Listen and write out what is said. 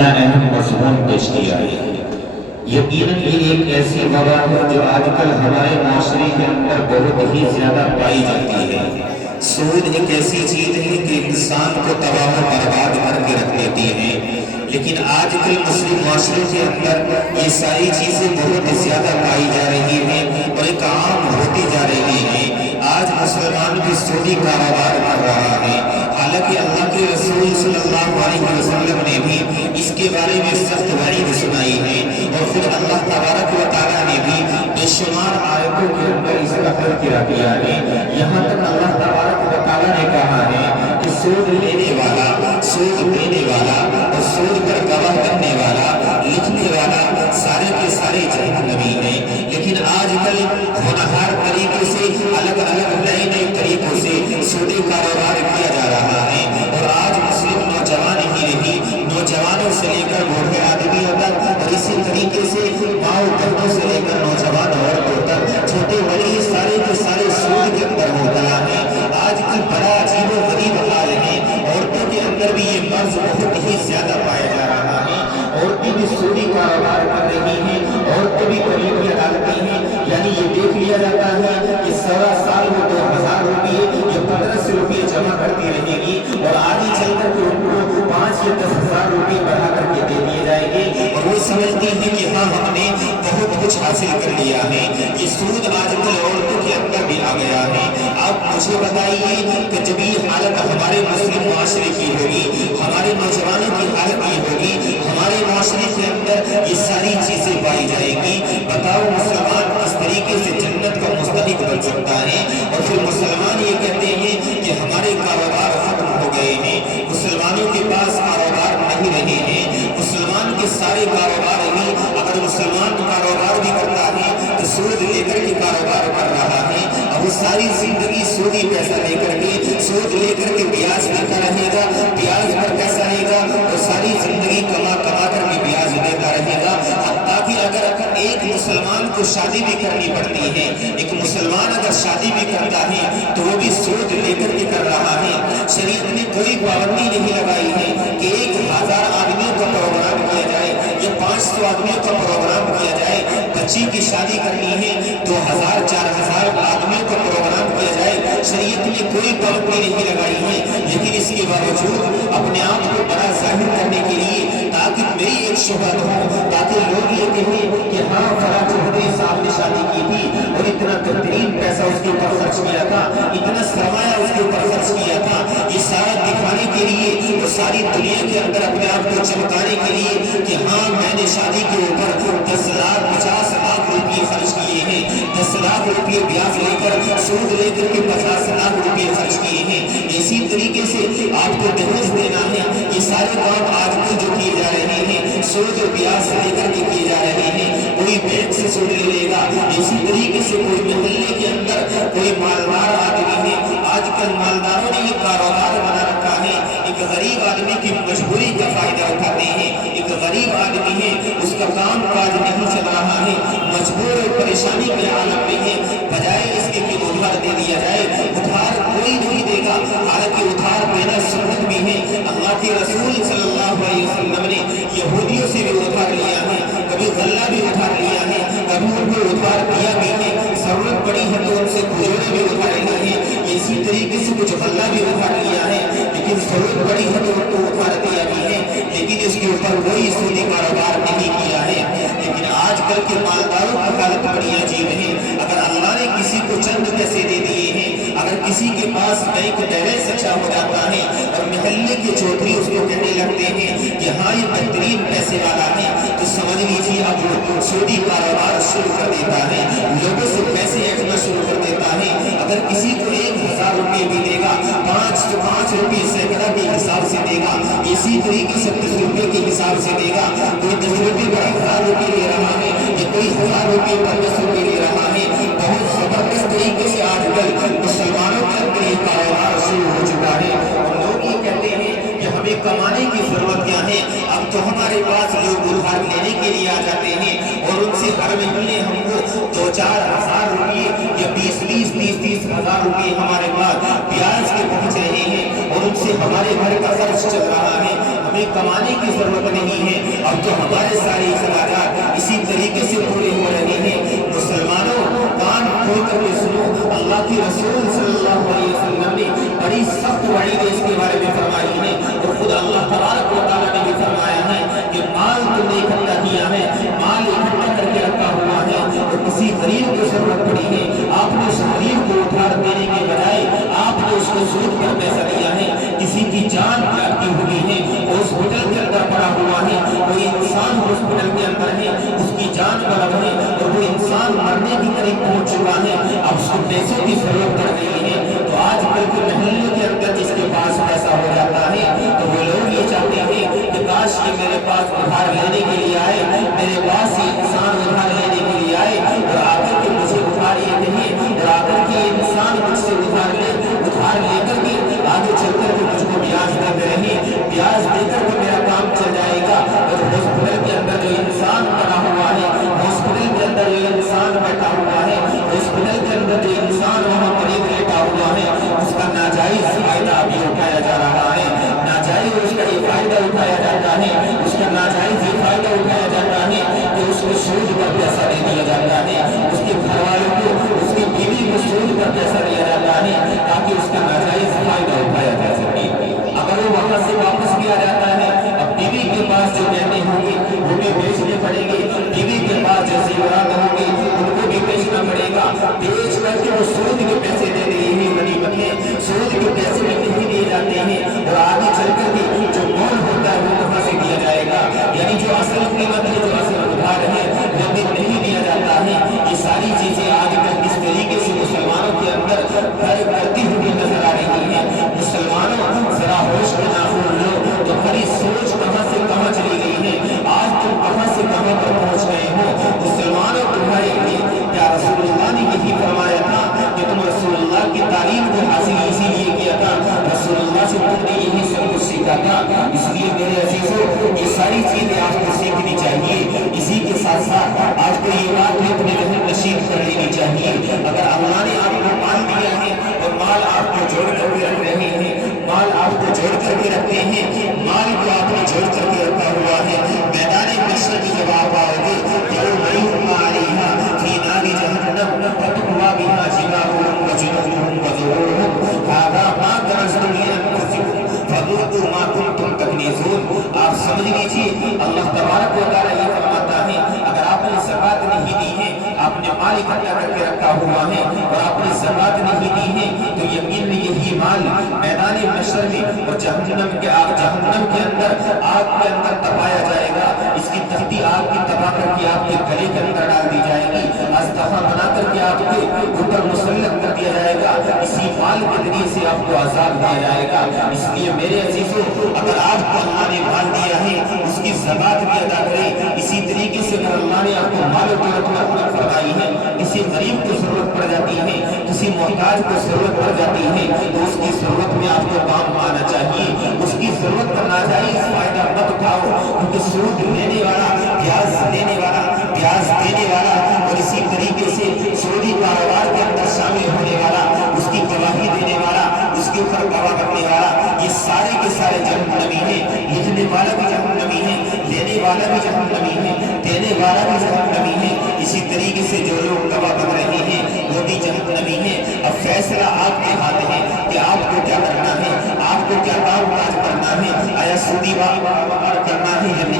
بڑا اہم مضمون پیش کیا ہے۔ یقیناً یہ ایک ایسی وبا ہے جو آج کل ہمارے معاشرے کے اندر بہت ہی زیادہ پائی جاتی ہے۔ سود ایک ایسی چیز ہے کہ انسان کو تباہ و برباد کر کے رکھ دیتی ہے، لیکن آج کل مسلم معاشرے کے اندر یہ ساری چیزیں بہت زیادہ پائی جا رہی ہیں اور ایک عام ہوتی جا رہی ہیں۔ آج مسلمان بھی سودی کاروبار کر رہا ہے، حالانکہ اللہ کے رسول صلی اللہ علیہ وسلم نے بھی اس کے بارے میں سخت وعید سنائی ہے، اور خود اللہ تبارک و تعالیٰ نے بھی بے شمار آیتوں کے اندر اس کا تذکرہ کیا ہے۔ یہاں تک اللہ تبارک و تعالیٰ نے کہا ہے کہ سود لینے والا، سود دینے والا اور سود پر گواہ کرنے والا، لکھنے والا سارے کے سارے جہنمی ہیں۔ لیکن آج کل ہونہار طریقے سے الگ الگ نئے نئے طریقوں سے سودی کاروبار کیا جا رہا ہے، اور آج مسلم نوجوان ہی نہیں، نوجوانوں سے لے کر بوڑھے آدمیوں تک، اور اسی طریقے سے ماؤں بہنوں سے لے کر نوجوان عورتوں تک، چھوٹے بڑے سارے کے سارے سود کے اندر مبتلا ہیں۔ آج کل بڑا عجیب و غریب حال ہے، عورتوں کے اندر بھی یہ مرض بہت ہی زیادہ پایا جا رہا ہے۔ عورتیں بھی سودی کاروبار کر رہی ہیں، عورتیں بھی کمیٹیاں ڈالتی ہیں، یعنی یہ دیکھ لیا جاتا ہے کہ سارا سال وہ 2000 روپئے یا 1500 روپئے جمع کرتی رہے گی، اور آگے چل کر کے ان کو 5 یا 10,000 روپئے بڑھا کر کے دے دیے جائیں گے، اور وہ سمجھتی ہیں کہ ہاں ہم نے بہت کچھ حاصل کر لیا ہے۔ یہ سود آج کل عورتوں کے اندر بھی آ گیا ہے۔ آپ مجھے بتائیے کہ جب یہ حالت ہمارے مسلم معاشرے کی ہوگی، ہمارے نوجوانوں کی حالت یہ ہوگی، ہمارے معاشرے کے اندر یہ ساری چیزیں پائی جائیں گی، بتاؤ مسلمان اس طریقے سے جنت کا مستحق بن سکتا ہے؟ اور پھر مسلمان یہ کہتے ہیں کہ ہمارے کاروبار ختم ہو گئے ہیں، مسلمانوں کے پاس کاروبار نہیں رہے ہیں، مسلمان کے سارے کاروبار ہی، اگر مسلمان کاروبار بھی کرتا ہے تو سود لے کر کے کاروبار کر رہا ہے، اب وہ ساری زندگی سودی پیسہ لے کر کے، سود لے کر کے بیاج دیتا رہے گا، بیاج پر پیسہ لے گا، اور ساری زندگی کما کما کر کے بیاج دیتا رہے گا، حتیٰ کہ اگر ایک مسلمان کو شادی بھی کرنی پڑتی ہے، ایک مسلمان اگر شادی بھی کرتا ہے تو وہ بھی سود لے کر کے کر رہا ہے۔ شریعت نے کوئی پابندی نہیں لگائی ہے کہ 1000 آدمیوں کا پروگرام کیا جائے یا 500 آدمیوں کا پروگرام کیا جائے، بچی کی شادی کرنی ہے 2000 4000 آدمیوں کا پروگرام کیا جائے، شریعت نے کوئی پابندی نہیں لگائی ہے، لیکن اس کے باوجود اپنے آپ کو بڑا ظاہر کرنے کے لیے، تاکہ میری ایک شہرت ہو، تاکہ لوگ یہ کہیں کہ ہاں فلاں چودھری صاحب نے شادی کی تھی اور اتنا بہترین پیسہ اس کے اوپر خرچ کیا تھا، اتنا سرمایہ اس کے اوپر خرچ کیا تھا، یہ سارا دکھانے کے لیے اور ساری دنیا کے اندر اپنے آپ کو چمکانے کے لیے کہ ہاں میں نے شادی کے اوپر 10 لاکھ 50 لاکھ روپئے خرچ کیے ہیں، 10 لاکھ روپئے بیاج لے کر، سود لے کر کے 50 لاکھ روپئے خرچ کیے ہیں۔ اسی طریقے سے آپ کو دہیج دینا ہے، یہ سارے کام آج کل جو کیے جا رہے ہیں سود و بیاج سے لے کر کے کیے جا رہے ہیں، کوئی بینک سے سود لے لے گا، اسی طریقے سے کوئی محلے کے اندر کوئی مالدار آدمی ہے، آج کل مالداروں نے یہ کاروبار بنا رکھا ہے، ایک غریب آدمی کی مجبوری کا فائدہ اٹھاتے ہیں، ایک غریب آدمی ہے اس کا کام کاج نہیں چل رہا ہے، مجبور اور پریشانی کے عالم میں ہے، بجائے اس کے کہ ادھار دے دیا جائے، ادھار کوئی نہیں دے گا، حالانکہ ادھار دینا سنت بھی ہے۔ اللہ کے رسول صلی اللہ علیہ وسلم نے یہودیوں سے بھی ادھار لیا ہے، کبھی غلہ بھی ادھار لیا ہے، کبھی ان کو ادھار دیا بھی ہے، ضرورت پڑی ہے تو ان سے کھجورے بھی ادھار لی ہیں، اسی طریقے سے کچھ غلہ بھی ادھار لیا ہے، لیکن ضرورت پڑی ہے تو ان کو ادھار دیا بھی ہے، لیکن اس کے اوپر کوئی سودی کاروبار نہیں کیا ہے۔ لیکن آج کل کے مالداروں کی حالت بڑی عجیب ہے، اگر اللہ نے کسی کو چند پیسے دے دیے ہیں، اگر کسی کے پاس بینک بیلنس اچھا ہو جاتا ہے اور محلے کے چودھری اس کو کہنے لگتے ہیں کہ ہاں یہ بہترین پیسے والا ہے، تو سمجھ لیجیے اب وہ سودی کاروبار شروع کر دیتا ہے، لوگوں سے پیسے ایٹنا شروع کر دیتا ہے۔ اگر کسی کو 1000 روپئے بھی دے گا، 5 روپئے سینکڑا کے حساب سے دے گا، اسی طریقے سے 10 روپئے کے حساب سے دے گا، کوئی 10 روپئے پر 1000 روپئے لے رہا ہے یا کوئی 1000 روپئے پر 10 روپئے لے رہا ہے۔ بہت زبردست طریقے سے آج کل مسلمانوں کے اندر یہ کاروبار شروع ہو چکا ہے، اور لوگ یہ کہتے ہیں کہ ہمیں کمانے کی ضرورت کیا ہے، اب تو ہمارے پاس لوگ ادھار لینے کے لیے آ جاتے ہیں اور ان سے ہر مہینے ہم کو 2-4 ہزار روپئے یا 20-30 ہزار روپئے ہمارے پاس بیاج کے پہنچ رہے ہیں، اور ان سے ہمارے گھر کا خرچ چل رہا ہے، ہمیں کمانے کی ضرورت نہیں ہے، سارے اخراجات اسی طریقے سے پورے ہو رہے ہیں۔ مسلمانوں کان کھول کر کے سنو، اللہ کے رسول صلی اللہ علیہ وسلم نے بڑی سخت وعید اس کے بارے میں فرمائی ہے، اور خود اللہ تبارک و تعالیٰ نے بھی فرمایا ہے کہ مال تم نے اکٹھا کیا ہے، مال اکٹھا کر کے رکھا ہوا ہے، اور کسی غریب کو ضرورت پڑی ہے، آپ نے اس غریب کو ادھار دینے کے بجائے آپ نے اس کو سود پر پیسہ دیا ہے۔ کسی کی جان اٹکی ہوئی ہے، ہاسپٹل کے اندر پڑا ہوا ہے، کوئی انسان ہاسپٹل کے اندر ہے، اس کی جان طلب ہے، اور وہ انسان مرنے کی قریب پہنچ چکا ہے، اب اس کو پیسوں کی ضرورت پڑ گئی ہے، تو آج کل کے محلے کے اندر جس کے پاس پیسہ ہو جاتا ہے تو وہ لوگ یہ چاہتے ہیں کہ کاش یہ میرے پاس ادھار لینے کے لیے آئے، میرے پاس یہ انسان ادھار لینے کے لیے آئے، اور آ کر کے مجھے ادھار یہ نہیں، اور آ کر کے یہ انسان مجھ سے ادھار لے کر کے آگے چل کر کے مجھ کو بیاج دیتے رہے، بیاج دے کر کے میرا کام چل جائے گا۔ اور ہاسپٹل کے اندر جو انسان پڑا ہوا ہے، ہاسپٹل کے اندر جو انسان بیٹھا ہوا ہے، ہاسپٹل کے اندر جو انسان وہاں مریض لیٹا ہوا ہے، اس کا ناجائز فائدہ ابھی اٹھایا جا رہا ہے، ناجائز اس کا یہ فائدہ اٹھایا جاتا ہے، اس کا ناجائز یہ فائدہ اٹھایا جاتا ہے کہ اس کو سود پر پیسہ دے دیا جاتا ہے، اس کے گھر والوں کو، اس کی بیوی کو سود پر پیسہ دیا جاتا ہے تاکہ اس کا ناجائز فائدہ اٹھایا جا سکے۔ اگر وہ وہاں سے واپس بھی آ جاتا ہے، اب بیوی کے پاس جو گہنے ہوں گے وہ بھی بیچنے پڑیں گے، بیوی کے پاس جو زیورات ہوں گے ان کو بھی بیچنا پڑے گا، بیچ کر کے وہ سود کے پیسے دے رہے ہیں، غنیمت ہے، سود کے پیسے نہیں دیے جاتے ہیں، اور آگے چل کر کے جو مول ہوتا ہے وہ کہاں سے دیا جائے گا، یعنی جو اصل قیمت ہے، جو اصل ادھار ہے وہ بھی نہیں دیا جاتا ہے۔ یہ ساری چیزیں آج کل کس طریقے سے مسلمانوں کے اندر گھر کرتی ہوئی نظر آ رہی ہیں۔ مسلمانوں ذرا ہوش میں ناخن لو، تمہاری سوچ کہاں سے کہاں چلی گئی ہے، آج تم کہاں سے کہاں پر پہنچ گئے ہو۔ مسلمانوں تمہارے لیے کیا رسول اللہ نے یہی فرمایا تھا کہ تم رسول اللہ کی تعلیم کو حاصل اسی لیے کیا تھا، رسول اللہ سے تم نے یہی سب کچھ سیکھا تھا، اس لیے میرے عزیزوں یہ ساری چیزیں آپ کو سیکھنی چاہیے۔ اسی کے ساتھ ساتھ آج کو یہ بات بھی اپنے ذہن نشین کر لینی چاہیے، اگر اللہ نے آپ کو مال دیا ہے اور مال آپ کو جوڑ کر کے رکھ رہے ہیں، مال آپ کو جوڑ کر کے رکھتے ہیں، مال کو آپ نے جوڑ کر کے رکھا ہوا ہے، میدان محشر میں جب آپ آؤ گے یوم یحمى علیہا فی نار جہنم فتقوی بہا جباہہم وجنوبہم وظہورہم ھذا ما کنزتم لانفسکم فذوقوا ما کنتم تکنزون۔ آپ سمجھ لیجیے اللہ تبارک و تعالیٰ یہ فرماتا ہے اگر آپ نے زکوٰۃ نہیں دی ہے، آپ نے مال اکٹھا کر کے رکھا ہوا ہے اور آپ نے زکوٰۃ نہیں دی ہے تو یقین یہی مال میدان محشر میں اور جہنم کے اندر آگ کے اندر تپایا جائے گا، اس کی تختی آگ کی تباہ کر کے آپ کے گلے کے اندر ڈال دی جائے گی، استخا بنا کر کے آپ کے اوپر مسلط کر دیا جائے گا، اسی مال کے ذریعے سے آپ کو عذاب دیا جائے گا۔ اس لیے میرے عزیزوں اگر آپ کو اللہ نے مال دیا ہے اس کی زکوٰۃ بھی ادا کریں، اسی طریقے سے اگر اللہ نے آپ کو مال و دولت عطا فرمائی ہے، کسی غریب کو ضرورت پڑ جاتی ہے، کسی محتاج کو ضرورت پڑ جاتی ہے تو اس کی ضرورت میں آپ کو کام آنا چاہیے، اس کی ضرورت کا ناجائز فائدہ مت اٹھاؤ، کیونکہ سود لینے والا، بیاج لینے والا، بیاج دینے والا اور اسی طریقے سے سودی کاروبار کے اندر شامل ہونے والا، اس کی گواہی دینے والا، اس کے اوپر گواہ کرنے والا، یہ سارے کے سارے جہنمی ہیں، لکھنے والا بھی جہنمی ہے، لینے والا بھی جہنمی ہے، دینے والا بھی جہنمی ہے، اسی طریقے سے جو لوگ گواہ بن رہے ہیں وہ بھی جہنمی ہیں۔ اب فیصلہ آپ کے ہاتھ ہے کہ آپ کو کیا کرنا ہے، آپ کو کیا کام کاج کرنا ہے، آیا سودی کاروبار کرنا ہے یا نہیں